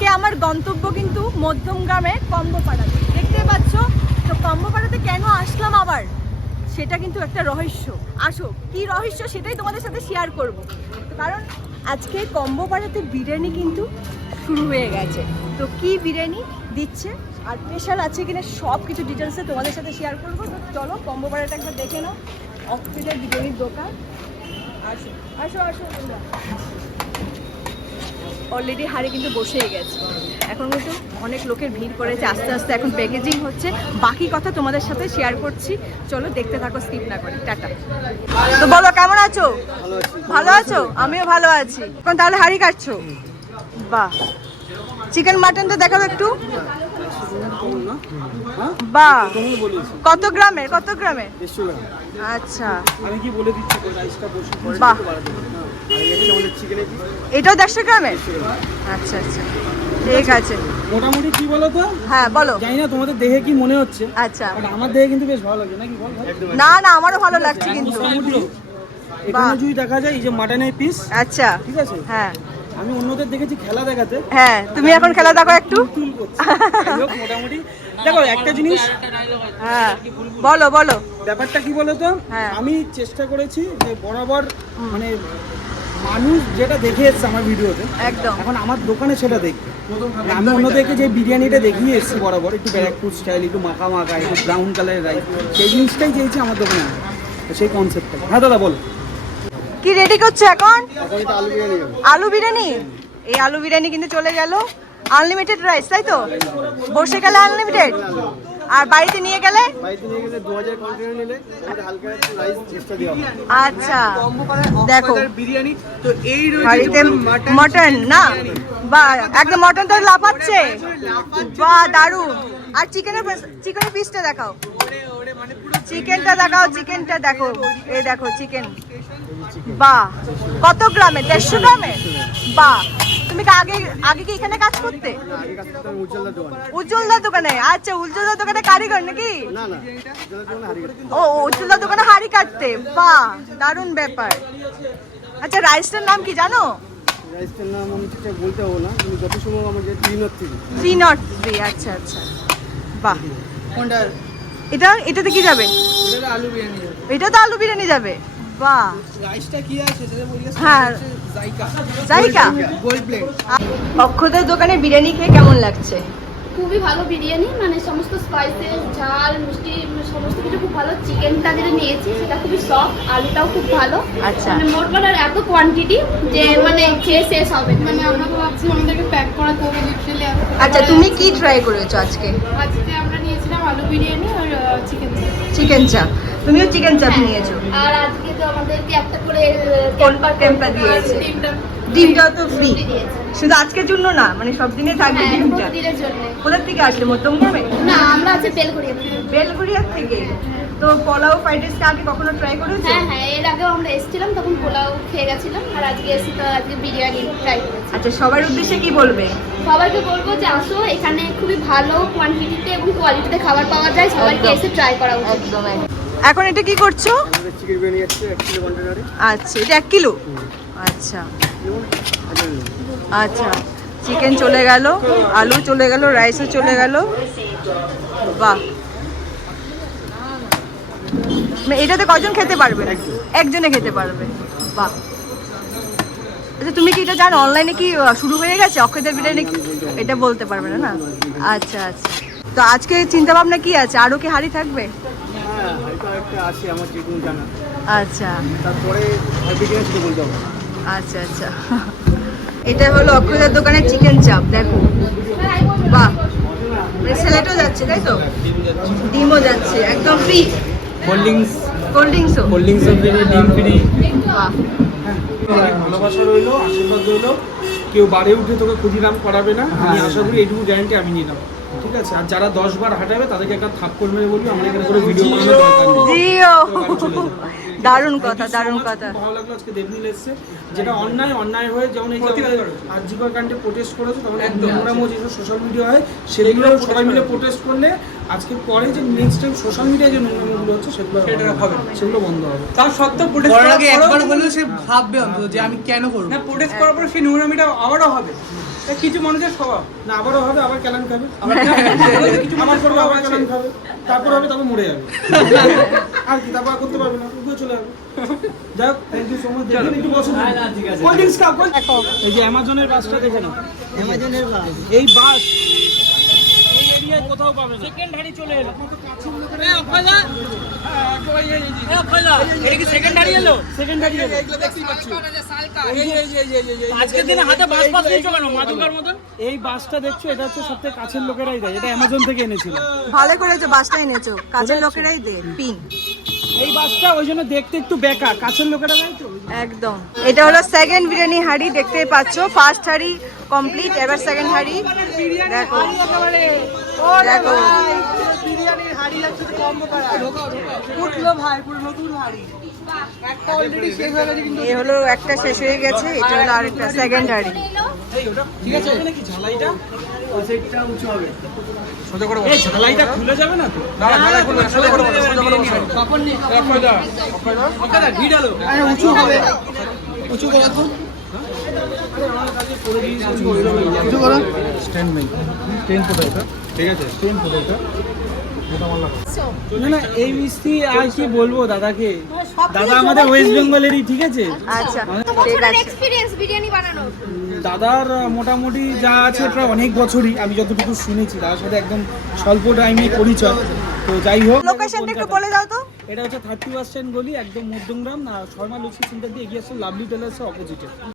আজকে আমার গন্তব্য কিন্তু মধ্যমগ্রামে কম্বোপাড়াতে। দেখতে পাচ্ছ? তো কম্বোপাড়াতে কেন আসলাম আবার? সেটা কিন্তু একটা রহস্য। আসো, কি রহস্য সেটাই তোমাদের সাথে শেয়ার করব। কারণ আজকে কম্বোপাড়াতে বিরিয়ানি কিন্তু শুরু হয়ে গেছে। তো কি বিরিয়ানি দিচ্ছে? আর স্পেশাল আছে কিনা সব কিছু ডিটেলসে তোমাদের সাথে শেয়ার করব। তো চলো কম্বোপাড়াটা একবার দেখে নাও। অফিসের বিরিয়ানির দোকান। আসো আসো আসো তোমরা। অলরেডি হাড়ি কিন্তু বসেই গেছে। এখন কিন্তু অনেক লোকের ভিড় পড়েছে আস্তে আস্তে এখন প্যাকেজিং হচ্ছে। বাকি কথা তোমাদের সাথে শেয়ার করছি। চলো দেখতে থাকো স্কিপ না করে। টাটা। তো বলো কেমন আছো? ভালো আছো? আমিও ভালো আছি। এখন তাহলে হাড়ি কাটছো? বাহ। চিকেন মাটনটা দেখাও একটু। বাহ। কত গ্রামের কত গ্রামের আচ্ছা। আমি কি বলে দিচ্ছি? তো রাইসটা বসে পরে। বাহ। এটাও দেড়শো গ্রামের? আচ্ছা আচ্ছা। ঠিক আছে। মোটামুটি কি বলো তো? হ্যাঁ বলো। জানি না তোমাদের দেখে কি মনে হচ্ছে আচ্ছা। আমার দেখে কিন্তু বেশ ভালো লাগে। নাকি বল না না আমারও ভালো লাগছে কিন্তু। এখানে যদি দেখা যায় এই যে মাটনের পিস আচ্ছা। ঠিক আছে? হ্যাঁ। আমি অন্যদের দেখেছি খেলা দেখাতে। হ্যাঁ তুমি এখন খেলা দেখো একটু। মোটামুটি। দেখো একটা জিনিস হ্যাঁ বলো বলো। ব্যাপারটা কি বলো তো? হ্যাঁ। আমি চেষ্টা করেছি যে বরাবর মানে মানুষ যেটা দেখে এসছে আমার ভিডিওতে একদম। এখন আমার দোকানে সেটা দেখবে। আমি অন্যদেরকে যে বিরিয়ানিটা দেখিয়ে এসেছি বরাবর একটু ব্যারাকপুর স্টাইল একটু মাখা মাখা একটু ব্রাউন কালারের রাইস সেই জিনিসটাই চেয়েছি আমার দোকানে তো সেই কনসেপ্টটা হ্যাঁ দাদা বলো। কি রেডি করছ এখন? আলু বিরিয়ানি এই আলু বিরিয়ানি কিন্তু চলে গেল। আনলিমিটেড রাইস তাই তো? বসে গেলে আনলিমিটেড আর বাড়িতে নিয়ে গেলে? আচ্ছা দেখো। বিরিয়ানি বাড়িতে মটন না? বা একদম মটন তো লাফাচ্ছে। বা দারুণ। আর চিকেনের চিকেনের পিসটা দেখাও। চিকেনটা দেখাও চিকেনটা দেখো। এই দেখো চিকেন বাহ কত গ্রামে? দেড়শো গ্রামে। বাহ। তুমি কি আগে আগে কি এখানে কাজ করতে? উজ্জ্বলদার দোকানে? আচ্ছা উজ্জ্বলদার দোকানে কারিগর নাকি? ও উজ্জ্বলদার দোকানে হাড়ি কাটতে। বাহ দারুণ ব্যাপার। আচ্ছা রাইসটার নাম কি জানো? রাইসটার নাম আমি ঠিকঠাক বলতে পারব না কিন্তু যত সম্ভব three not three three not three আচ্ছা আচ্ছা। বাহ। কোনটা? এটা এটাতে কি যাবে? এটা আলু বিরিয়ানি এটা তো আলু বিরিয়ানি যাবে। বাহ। রাইসটা কি আছে? সেটা বলি হ্যাঁ। জাইকা জাইকা গোল্ড প্লেট অক্ষদের দোকানে বিরিয়ানি খেয়ে কেমন লাগছে? খুবই ভালো বিরিয়ানি মানে সমস্ত স্পাইসেস ঝাল মিষ্টি সমস্ত কিছু খুব ভালো। চিকেনটা যেটা নিয়েছি সেটা খুবই সফট আলুটাও খুব ভালো। আচ্ছা। মানে মোট বলার এত কোয়ান্টিটি যে মানে খেয়ে শেষ হবে। মানে আমরা তো ভাবছি আমাদেরকে প্যাক করাতে হবে লিটারালি আচ্ছা তুমি কি ট্রাই করেছ আজকে? আজকে আমরা নিয়েছিলাম আলু বিরিয়ানি আর চিকেন চিকেন চাপ তুমিও চিকেন চাপ নিয়েছো? আর আজকে তো আমাদেরকে একটা করে টেম্পা দিয়েছে? ডিমটা তো ফ্রি শুধু আজকের জন্য না মানে সব দিনে থাকবে হ্যাঁ ডিমটা। প্রতিদিনের জন্য। কোথা থেকে আসলে মধ্যমগ্রামে? না আমরা আছে বেলঘড়িয়া থেকে। বেলগুড়িয়ার থেকে? তো পোলাও ফ্রাইড রাইসটা আগে কখনো ট্রাই করেছ? হ্যাঁ হ্যাঁ এর আগেও আমরা এসেছিলাম তখন পোলাও খেয়ে গেছিলাম আর আজকে এসে তো আজকে বিরিয়ানি ট্রাই করেছি। আচ্ছা সবার উদ্দেশ্যে কি বলবে? সবাইকে বলব যে আসো এখানে খুবই ভালো কোয়ান্টিটিতে এবং কোয়ালিটিতে খাবার পাওয়া যায় সবাইকে এসে ট্রাই করা উচিত। একদম। এখন এটা কি করছ? আচ্ছা এটা এক কিলো? আচ্ছা। আচ্ছা চিকেন চলে গেল আলু চলে গেল রাইসও চলে গেল। বাহ। এটাতে কজন খেতে পারবে? একজনে। খেতে পারবে। বাহ। আচ্ছা তুমি কি এটা জানো? অনলাইনে কি শুরু হয়ে গেছে? অক্ষয়দের বিরিয়ানি এটা বলতে পারবে না না? আচ্ছা আচ্ছা। তো আজকে চিন্তা ভাবনা কি আছে? আরও কি হাড়ি থাকবে? আচ্ছা। আচ্ছা আচ্ছা। এটা হলো অক্ষয়দের দোকানের চিকেন চাপ দেখো। বাহ। স্যালাডও যাচ্ছে তাই তো? ডিমও যাচ্ছে একদম ফ্রি কোল্ড ড্রিঙ্কস কোল্ড ড্রিঙ্কসও কোল্ড ড্রিঙ্কসও ফ্রি ডিম ফ্রি বাহ। ভালোবাসা রইল আশীর্বাদ রইল। কেউ বাড়ে উঠে তোকে ক্ষুদিরাম করাবে না। আমি আশা করি এইটুকু গ্যারান্টি আমি নিলাম ঠিক আছে? আর যারা দশ বার হাঁটাবে তাদেরকে একটা থাপ করবে বলবি আমরা এখানে করে ভিডিও দরকার জিও। দারুণ কথা দারুণ কথা। ভালো লাগল আজকে দেবনীল এসছে। যেটা অন্যায় অন্যায় হয়ে যেমন এই যে আর্জিকর কাণ্ডে প্রোটেস্ট করেছে তখন নোংরামো যেসব সোশ্যাল মিডিয়া হয় সেগুলো সবাই মিলে প্রোটেস্ট করলে আজকে পরে যে নেক্সট টাইম সোশ্যাল মিডিয়ায় যে নোংরামোগুলো হচ্ছে সেগুলো হবে সেগুলো বন্ধ হবে। তার সত্ত্বেও প্রোটেস্ট করার আগে একবার বললেও সে ভাববে অন্তত যে আমি কেন করব। না প্রোটেস্ট করার পরে সেই নোংরামিটা আবারও হবে। কিছু মানুষের স্বভাব। না আবারও হবে আবার ক্যালান খাবে। কিছু মানুষ করবে আবার ক্যালান খাবে। তারপর হবে তারপর মরে যাবে। আর কি তারপর করতে পারবে না উঠে চলে যাবে। যাই হোক থ্যাংক ইউ সো মাচ দেখুন একটু বসুন কোল্ড ড্রিঙ্কস খাও এই যে অ্যামাজনের বাসটা দেখে নাও। অ্যামাজনের বাস। এই বাস এই কোথাও পাবে না। সেকেন্ড চলে এলো। এটা কি সেকেন্ড হারিয়ে এলো? সেকেন্ড হ্যান্ডই এলো। আজকের দিনে হাতে বাস পাস নিচ্ছ কেন? মাদুকার মতন? এই বাসটা দেখছ এটা হচ্ছে সবথেকে কাছের লোকেরাই দেয়। এটা অ্যামাজন থেকে এনেছিল। ভালো করেছ বাসটা এনেছো। কাজের লোকেরাই দে পিন। এই বাসটা ওই জন্য দেখতে একটু বেকা কাছের লোকেরা দেয় তো? একদম। এটা হলো সেকেন্ড বিরিয়ানি হাড়ি দেখতেই পাচ্ছ। ফার্স্ট হাড়ি কমপ্লিট এবার সেকেন্ড হাড়ি। দেখো। দেখো। করা হয়ে এ হলো একটা শেষ হয়ে গেছে এটা হলো আরেকটা সেকেন্ড হাড়ি। ঠিক আছে ওখানে কি ঝালাইটা? সেটটা উঁচু হবে। এই ঝালাইটা খুলে যাবে না তো? উঁচু হবে। উঁচু করা তো উঁচু করো না না এই মিষ্টি আর কি বলব দাদাকে দাদা আমাদের ওয়েস্ট বেঙ্গলেরই ঠিক আছে দাদার মোটামুটি যা আছে প্রায় অনেক বছরই আমি যতটুকু শুনেছি দাদার সাথে একদম স্বল্প টাইমে পরিচয়। তো যাই হোক লোকেশনটা একটু বলে দাও তো। এটা হচ্ছে থার্টি পার্সেন্ট গলি একদম মধ্যমগ্রাম না শর্মা লক্ষ্মী সেন্টার দিয়ে এগিয়ে আসছে লাভলি টেলার্সের অপোজিটে